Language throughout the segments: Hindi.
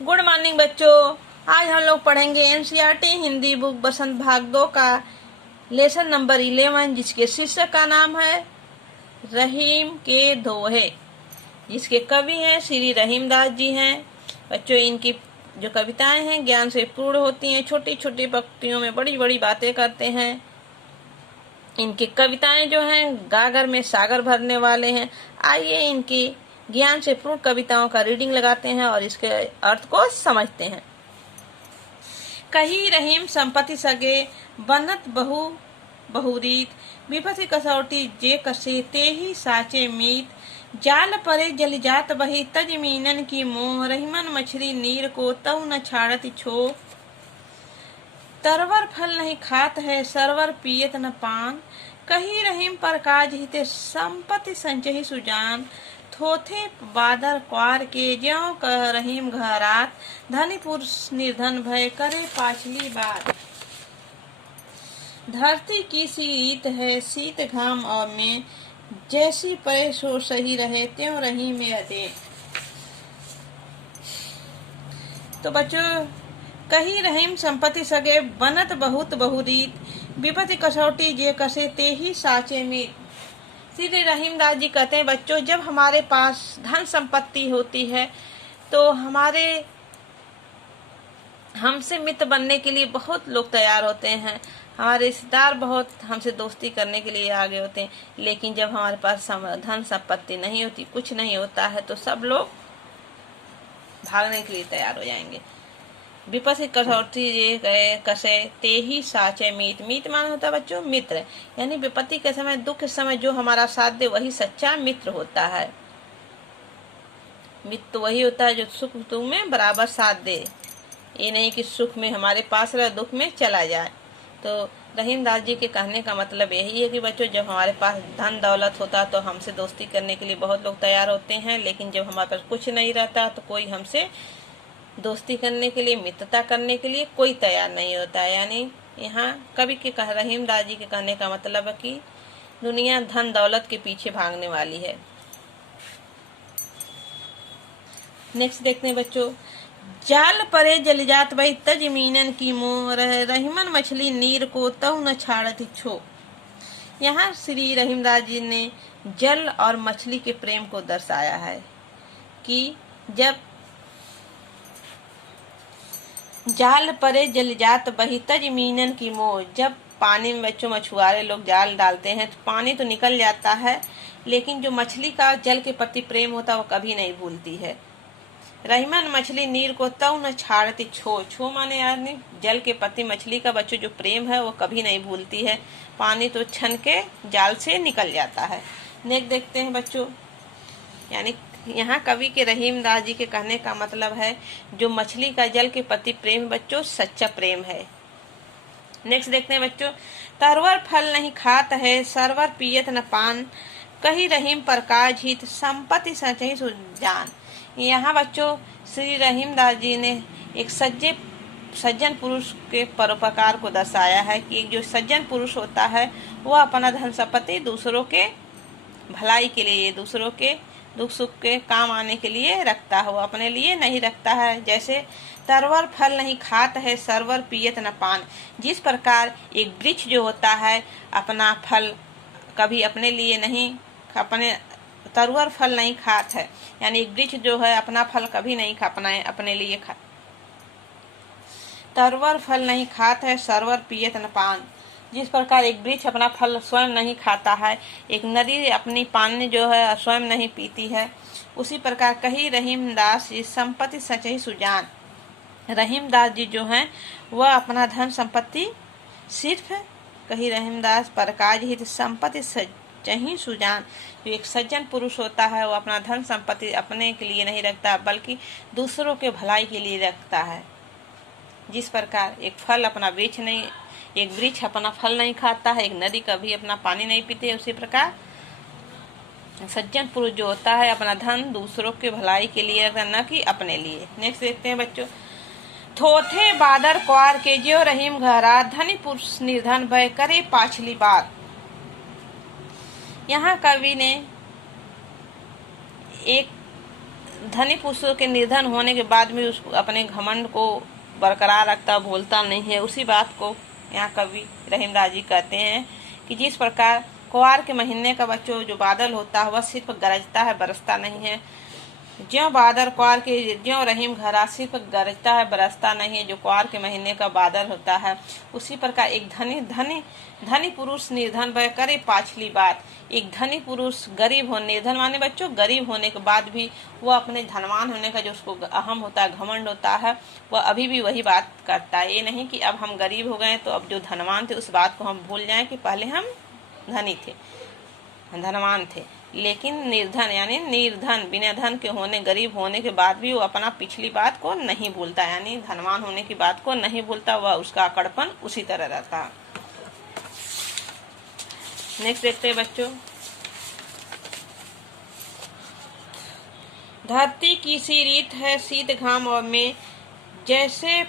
गुड मॉर्निंग बच्चों। आज हम लोग पढ़ेंगे एनसीईआरटी हिंदी बुक बसंत भाग 2 का लेसन नंबर 11, जिसके शीर्षक का नाम है रहीम के दोहे, जिसके कवि हैं श्री रहीमदास जी हैं। बच्चों, इनकी जो कविताएं हैं ज्ञान से पूर्ण होती हैं, छोटी छोटी पंक्तियों में बड़ी बड़ी बातें करते हैं। इनकी कविताएं जो हैं गागर में सागर भरने वाले हैं। आइए इनकी ज्ञान से पूर्ण कविताओं का रीडिंग लगाते हैं और इसके अर्थ को समझते हैं। कही रहीम संपत्ति सगे, बनत बहु बहुरीत, विपति कसौटी जे कसे ते ही साचे मीत, जाल परे जल जात बही तज मीनन की मोह, रहीमन मछली नीर को तऊ न छाड़त छो, तरवर फल नहीं खात है सरवर पियत न पान, कही रहीम पर काज हिते संपत्ति संचही सुजान, थोथे बादर क्वार के ज्यों कह रहीम घरात, धनी पुरुष निर्धन भय करे पाछली बात, धरती की शीत है शीत घाम और में, जैसी परे सो सही रहे त्यों रही में अदे। तो बच्चों, कही रहीम संपत्ति सगे, बनत बहुत बहुरीत, विपति कसौटी जे कसे ते ही साचे मीत। श्री रहीमदास जी कहते हैं बच्चों, जब हमारे पास धन संपत्ति होती है तो हमसे मित्र बनने के लिए बहुत लोग तैयार होते हैं, हमारे रिश्तेदार बहुत हमसे दोस्ती करने के लिए आगे होते हैं। लेकिन जब हमारे पास धन संपत्ति नहीं होती, कुछ नहीं होता है, तो सब लोग भागने के लिए तैयार हो जाएंगे। विपत्ति कसौटी ये कसे ते ही साचे मीत। मीत मान होता है बच्चों मित्र, यानी विपत्ति के समय, दुख के समय जो हमारा साथ दे वही सच्चा मित्र होता है। मित्र तो वही होता है जो सुख दुख में बराबर साथ दे, ये नहीं कि सुख में हमारे पास रहे दुख में चला जाए। तो रहीमदास जी के कहने का मतलब यही है कि बच्चों, जब हमारे पास धन दौलत होता तो हमसे दोस्ती करने के लिए बहुत लोग तैयार होते हैं, लेकिन जब हमारे पास कुछ नहीं रहता तो कोई हमसे दोस्ती करने के लिए, मित्रता करने के लिए कोई तैयार नहीं होता है। यानी यहाँ कवि के रहीमदास जी के कहने का मतलब है कि दुनिया धन दौलत के पीछे भागने वाली है। नेक्स्ट देखते हैं बच्चों, जाल परे जल जात बही तज मीनन की मोह, रहीमन मछली नीर को तऊ न छाड़त छो। यहाँ श्री रहीमदास जी ने जल और मछली के प्रेम को दर्शाया है कि जब जाल परे जल जात बही तज मीनन की मोह, जब पानी में बच्चों मछुआरे लोग जाल डालते हैं तो पानी तो निकल जाता है, लेकिन जो मछली का जल के प्रति प्रेम होता है वो कभी नहीं भूलती है। रहीमन मछली नीर को तऊ न छाड़ती छो, छो माने यानी जल के प्रति मछली का बच्चों जो प्रेम है वो कभी नहीं भूलती है, पानी तो छन के जाल से निकल जाता है। नेक्स्ट देखते हैं बच्चों, यानी यहाँ कवि के रहीमदास जी के कहने का मतलब है जो मछली का जल के प्रति प्रेम बच्चों सच्चा प्रेम है। नेक्स्ट देखते हैं बच्चों, तरवर फल नहीं खात है सरवर पियत न पान, कही रहीम पर काज हित संपत्ति संचही सुजान। यहाँ बच्चों श्री रहीमदास जी ने एक सज्जन पुरुष के परोपकार को दर्शाया है कि जो सज्जन पुरुष होता है वो अपना धन संपत्ति दूसरों के भलाई के लिए, दूसरों के दुख सुख के काम आने के लिए रखता है, वो अपने लिए नहीं रखता है। जैसे तरवर फल नहीं खात है सरवर पियत न पान, जिस प्रकार एक वृक्ष जो होता है अपना फल कभी अपने लिए नहीं, अपने तरवर फल नहीं खात है, यानी एक वृक्ष जो है अपना फल कभी नहीं अपने लिए खा, तरवर फल नहीं खात है सरवर पियत न पान, जिस प्रकार एक वृक्ष अपना फल स्वयं नहीं खाता है, एक नदी अपनी पानी जो है स्वयं नहीं पीती है, उसी प्रकार कही रहीमदास जी संपत्ति सचही सुजान। रहीमदास जी जो हैं वह अपना धन संपत्ति सिर्फ कही रहीमदास पर काज हित संपत्ति सचही सुजान, जो एक सज्जन पुरुष होता है वो अपना धन संपत्ति अपने के लिए नहीं रखता बल्कि दूसरों के भलाई के लिए रखता है। जिस प्रकार एक वृक्ष अपना फल नहीं खाता है, एक नदी कभी अपना पानी नहीं पीती है, उसी प्रकार सज्जन पुरुष जो होता है अपना धन दूसरों के भलाई के लिए रखता, न कि अपने लिए। नेक्स्ट देखते हैं बच्चों, थोथे बादर क्वार के ज्यों रहीम घरा, धनी पुरुष निर्धन भय करे पाछली बात। यहाँ कवि ने एक धनी पुरुषों के निर्धन होने के बाद भी उस अपने घमंड को बरकरार रखता, भूलता नहीं है। उसी बात को यहाँ कवि रहीमदास जी कहते हैं कि जिस प्रकार कुआर के महीने का बच्चों जो बादल होता है वह सिर्फ गरजता है, बरसता नहीं है। ज्यों बादल कुआर के, ज्यों रहीम घरा सिर्फ गरजता है, बरसता नहीं है, जो कुआर के महीने का बादल होता है, उसी प्रकार एक धनी पुरुष निर्धन भय करे पाछली बात। एक धनी पुरुष गरीब हो, निर्धन माने बच्चों गरीब होने के बाद भी वह अपने धनवान होने का जो उसको अहम होता है, घमंड होता है, वह अभी भी वही बात करता है। ये नहीं कि अब हम गरीब हो गए तो अब जो धनवान थे उस बात को हम भूल जाएं कि पहले हम धनी थे, धनवान थे। लेकिन निर्धन यानी निर्धन, बिना धन के होने, गरीब होने के बाद भी वो अपना पिछली बात को नहीं भूलता, यानी धनवान होने की बात को नहीं भूलता, वह उसका अकड़पन उसी तरह रहता। नेक्स्ट देखते हैं बच्चों, धरती की सी रीत है शीत घाम और में, जैसे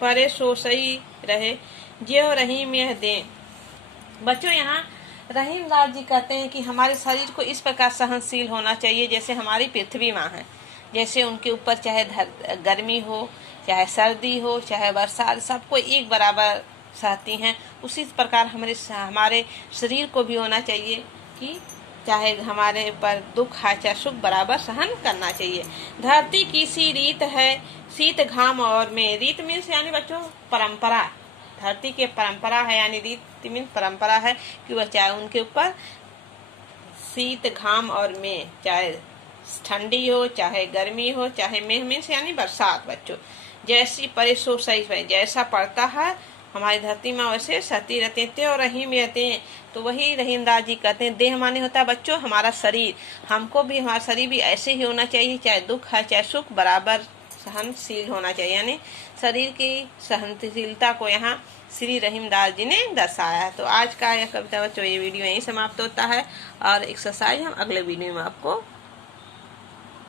परे सो सही रहे, ज्यों रहीम यह दे। बच्चों यहाँ रहीमदास जी कहते हैं कि हमारे शरीर को इस प्रकार सहनशील होना चाहिए जैसे हमारी पृथ्वी माँ है। जैसे उनके ऊपर चाहे गर्मी हो, चाहे सर्दी हो, चाहे बरसात, सबको एक बराबर सहती हैं। उसी प्रकार हमारे शरीर को भी होना चाहिए कि चाहे हमारे ऊपर दुख है चाहे सुख, बराबर सहन करना चाहिए। धरती की सी रीत है शीत घाम और में, रीत मीन्स यानी बच्चों परंपरा, धरती के परंपरा है, यानी रीत मीन्स परंपरा है कि वह चाहे उनके ऊपर शीत घाम और में, चाहे ठंडी हो, चाहे गर्मी हो, चाहे मेह मीन्स यानी बरसात बच्चों, जैसी परेशो सही, जैसा पड़ता है हमारी धरती में वैसे सहती रहते थे और रहीम रहते हैं। तो वही रहीमदास जी कहते हैं, देह माने होता है बच्चों हमारा शरीर, हमको भी हमारा शरीर भी ऐसे ही होना चाहिए, चाहे दुख है चाहे सुख, बराबर सहनशील होना चाहिए। यानी शरीर की सहनशीलता को यहाँ श्री रहीमदास जी ने दर्शाया है। तो आज का यह कविता बच्चों ये वीडियो यहीं समाप्त होता है और एक्सरसाइज हम अगले वीडियो में आपको